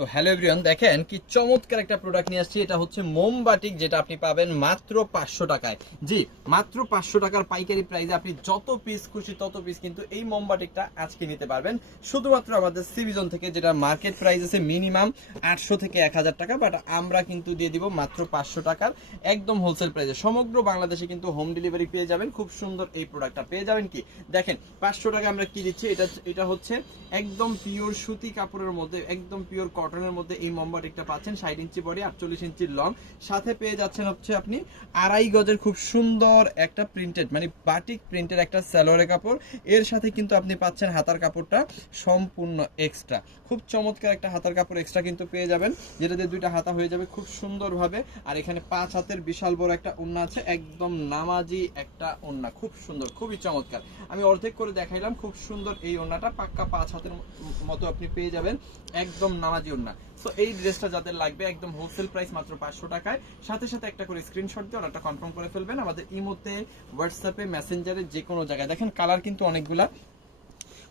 তো hello everyone, দেখেন কি চমৎকার একটা প্রোডাক্ট নিয়ে আসছি। এটা হচ্ছে মোমবাটিক যেটা আপনি পাবেন মাত্র পাঁচশো টাকায়। জি, মাত্র পাঁচশো টাকার পাইকারি প্রাইসে আপনি যত পিস খুশি তত পিস কিন্তু এই মোমবাটিকটা আজকে নিতে পারবেন। শুধুমাত্র আমাদের সিভিজন থেকে যেটা মার্কেট প্রাইস আছে মিনিমাম আটশো থেকে এক হাজার টাকা বাট আমরা কিন্তু দিয়ে দিব মাত্র পাঁচশো টাকার একদম হোলসেল প্রাইসে সমগ্র বাংলাদেশে কিন্তু হোম ডেলিভারি পেয়ে যাবেন, খুব সুন্দর এই প্রোডাক্টটা পেয়ে যাবেন কি? দেখেন, পাঁচশো টাকা আমরা কি দিচ্ছি? এটা এটা হচ্ছে একদম পিওর সুতি কাপড়ের মধ্যে, একদম পিওর কটনের মধ্যে এই মম্বাটিকটা পাচ্ছেন, ষাট ইঞ্চি বডি আটচল্লিশ ইঞ্চি লং সাথে পেয়ে যাচ্ছেন হচ্ছে আপনি আড়াই গজের খুব সুন্দর একটা প্রিন্টেড মানে বাটিক প্রিন্টের একটা স্যালোয়ারের কাপড়। এর সাথে কিন্তু আপনি পাচ্ছেন হাতার কাপড়টা সম্পূর্ণ এক্সট্রা খুব চমৎকার একটা হাতার কাপড় এক্সট্রা কিন্তু পেয়ে যাবেন, যেটা দিয়ে দুইটা হাতা হয়ে যাবে খুব সুন্দরভাবে। আর এখানে পাঁচ হাতের বিশাল বড় একটা ওন্না আছে, একদম নামাজি একটা ওন্না, খুব সুন্দর, খুবই চমৎকার। আমি অর্ধেক করে দেখাইলাম, খুব সুন্দর এই ওন্নাটা, পাক্কা পাঁচ হাতের মতো আপনি পেয়ে যাবেন, একদম নামাজি ওন্না সো এই ড্রেসটা যাদের লাগবে, একদম হোলসেল প্রাইস মাত্র পাঁচশো টাকায়। সাথে সাথে একটা করে স্ক্রিনশট দিয়ে অর্ডারটা কনফার্ম করে ফেলবেন। আমাদের ইমোতে হোয়াটসঅ্যাপে মেসেঞ্জারে যে কোনো জায়গায়। দেখেন কালার কিন্তু অনেকগুলা।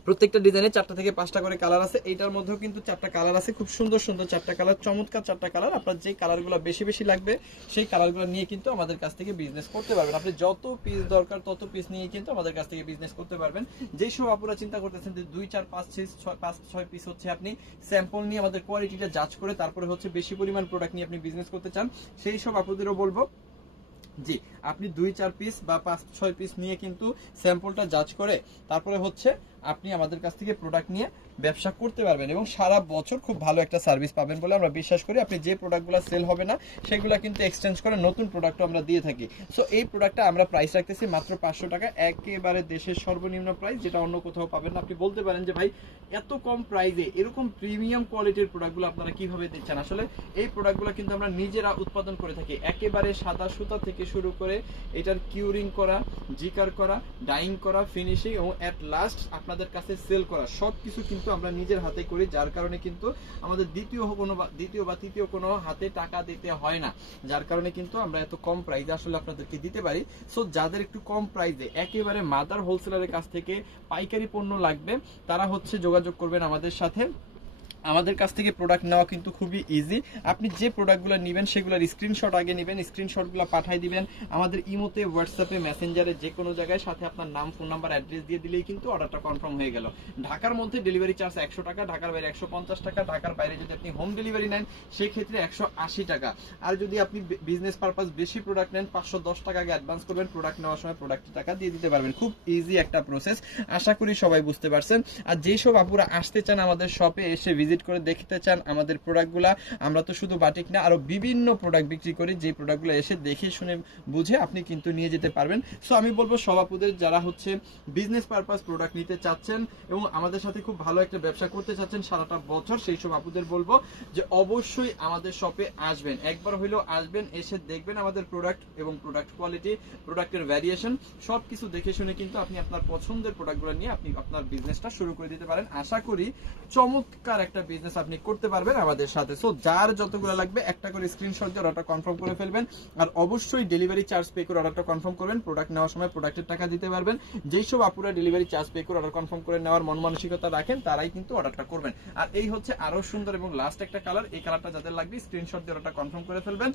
প্রত্যেকটা ডিজাইনে চারটা থেকে পাঁচটা করে কালার আছে। এইটার মধ্যেও কিন্তু চারটা কালার আছে। খুব সুন্দর সুন্দর চারটা কালার, চমৎকার চারটা কালার। আপনার যে কালারগুলো বেশি বেশি লাগবে, সেই কালারগুলো নিয়ে কিন্তু আমাদের কাছ থেকে বিজনেস করতে পারবেন। আপনি যত পিস দরকার, তত পিস নিয়ে কিন্তু আমাদের কাছ থেকে বিজনেস করতে পারবেন। যেই সব চিন্তা করতেছেন যে দুই, চার, পাঁচ, ছয় পাঁচ, ছয় পিস হচ্ছে, আপনি স্যাম্পল নিয়ে আমাদের কোয়ালিটিটা জাজ করে তারপরে হচ্ছে বেশি পরিমাণ প্রোডাক্ট নিয়ে আপনি বিজনেস করতে চান, সেই সব আপুদেরও বলব, জি, আপনি দুই, চার পিস বা পাঁচ, ছয় পিস নিয়ে কিন্তু স্যাম্পলটা জাজ করে তারপরে হচ্ছে আপনি আমাদের কাছ থেকে প্রোডাক্ট নিয়ে ব্যবসা করতে পারবেন এবং সারা বছর খুব ভালো একটা সার্ভিস পাবেন বলে আমরা বিশ্বাস করি। আপনি যে প্রোডাক্টগুলো সেল হবে না, সেগুলো কিন্তু এক্সচেঞ্জ করে নতুন প্রোডাক্টও আমরা দিয়ে থাকি। সো এই প্রোডাক্টটা আমরা প্রাইস রাখতেছি মাত্র পাঁচশো টাকা, একেবারে দেশের সর্বনিম্ন প্রাইস যেটা অন্য কোথাও পাবেন না। আপনি বলতে পারেন যে, ভাই, এত কম প্রাইসে এরকম প্রিমিয়াম কোয়ালিটির প্রোডাক্টগুলো আপনারা কীভাবে দিচ্ছেন আসলে এই প্রোডাক্টগুলো কিন্তু আমরা নিজেরা উৎপাদন করে থাকি। একেবারে সাদা সুতা থেকে শুরু করে এটার কিউরিং করা, জিকার করা ডাইং করা ফিনিশিং এবং অ্যাট লাস্ট আপনাদের কাছে সেল করা। সব কিছু কিন্তু আমরা নিজের হাতে করি, যার কারণে কিন্তু আমাদের দ্বিতীয় কোনো দ্বিতীয় বা তৃতীয় কোনো হাতে টাকা দিতে হয় না। যার কারণে কিন্তু আমরা এত কম প্রাইজে আসলে আপনাদেরকে দিতে পারি। সো যাদের একটু কম প্রাইজে একেবারে মাদার হোলসেলারের কাছ থেকে পাইকারি পণ্য লাগবে, তারা হচ্ছে যোগাযোগ করবেন আমাদের সাথে। আমাদের কাছ থেকে প্রোডাক্ট নেওয়া কিন্তু খুবই ইজি আপনি যে প্রোডাক্টগুলো নেবেন, সেগুলোর স্ক্রিনশট আগে নেবেন স্ক্রিনশটগুলো পাঠিয়ে দিবেন। আমাদের ইমোতে হোয়াটসঅ্যাপে মেসেঞ্জারে যে কোনো জায়গায় সাথে আপনার নাম ফোন নাম্বার অ্যাড্রেস দিয়ে দিলেই কিন্তু অর্ডারটা কনফার্ম হয়ে গেল। ঢাকার মধ্যে ডেলিভারি চার্জ একশো টাকা, ঢাকার বাইরে একশো পঞ্চাশ টাকা, ঢাকার বাইরে যদি আপনি হোম ডেলিভারি নেন সেই ক্ষেত্রে একশো আশি টাকা। আর যদি আপনি বিজনেস পারপাস বেশি প্রোডাক্ট নেন, পাঁচশো দশ টাকা আগে অ্যাডভান্স করবেন প্রোডাক্ট নেওয়ার সময় প্রোডাক্টের টাকা দিয়ে দিতে পারবেন। খুব ইজি একটা প্রসেস আশা করি সবাই বুঝতে পারছেন। আর যেসব আপুরা আসতে চান আমাদের শপে এসে ভিজিট করে দেখতে চান আমাদের প্রোডাক্টগুলা আমরা তো শুধু বাটিক না, আরও বিভিন্ন প্রোডাক্ট বিক্রি করি। যে প্রোডাক্টগুলো এসে দেখে শুনে বুঝে আপনি কিন্তু নিয়ে যেতে পারবেন। সো আমি বলব সব আপুদের যারা হচ্ছে বিজনেস পারপাস প্রোডাক্ট নিতে চাচ্ছেন এবং আমাদের সাথে খুব ভালো একটা ব্যবসা করতে চাচ্ছেন সারাটা বছর, সেই সব আপুদের বলব যে অবশ্যই আমাদের শপে আসবেন। একবার হইলেও আসবেন, এসে দেখবেন আমাদের প্রোডাক্ট এবং প্রোডাক্ট কোয়ালিটি প্রোডাক্টের ভ্যারিয়েশন সব কিছু দেখে শুনে কিন্তু আপনি আপনার পছন্দের প্রোডাক্টগুলো নিয়ে আপনি আপনার বিজনেসটা শুরু করে দিতে পারেন। আশা করি চমৎকার একটা বিজনেস আপনি করতে পারবেন আমাদের সাথে। সো যার যতগুলো লাগবে, একটা করে স্ক্রিনশট দিয়ে অর্ডারটা কনফার্ম করে ফেলবেন। আর অবশ্যই ডেলিভারি চার্জ পে করে অর্ডারটা কনফার্ম করবেন। প্রোডাক্ট নেওয়ার সময় প্রোডাক্টের টাকা দিতে পারবেন। যেই সব আপুরা ডেলিভারি চার্জ পে করে অর্ডার কনফার্ম করে নেওয়ার মন মানসিকতা রাখেন, তারাই কিন্তু অর্ডারটা করবেন। আর এই হচ্ছে আরও সুন্দর এবং লাস্ট একটা কালার এই কালারটা যাদের লাগবে স্ক্রিনশট দিয়ে অর্ডারটা কনফার্ম করে ফেলবেন।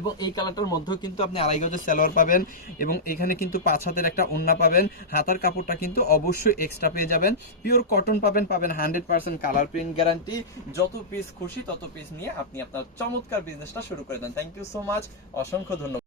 এবং এই কালারটার মধ্যেও কিন্তু আপনি আড়াই গজের সালোয়ার পাবেন এবং এখানে কিন্তু পাঁচ হাতের একটা ওন্না পাবেন। হাতার কাপড়টা কিন্তু অবশ্যই এক্সট্রা পেয়ে যাবেন। পিওর কটন পাবেন পাবেন hundred percent colour print guarantee যত পিস খুশি তত পিস নিয়ে আপনি আপনার চমৎকার বিজনেসটা শুরু করে দেন। থ্যাংক ইউ সো মাচ অসংখ্য ধন্যবাদ।